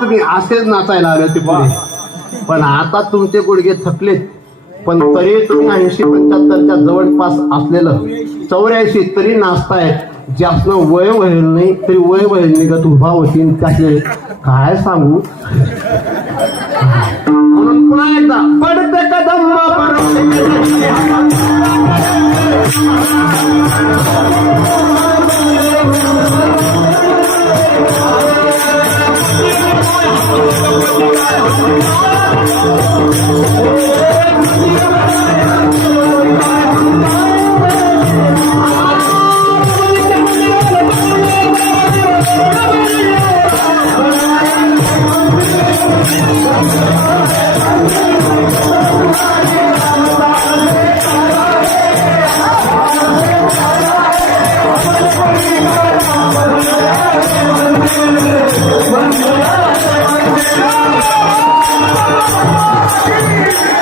तुम्ही असेच नाचायला आले होते पण आता तुमचे गुडघे थकलेत. पण तरी तुम्ही ऐंशी पंच्याहत्तरच्या जवळपास असलेलं चौऱ्याऐंशी तरी नाचतायत ज्यासनं वय होईल नाही तरी वय होईल निघत उभा होतील त्याचे काय सांगू? म्हणून पुन्हा एकदा पडते कदम Thank you.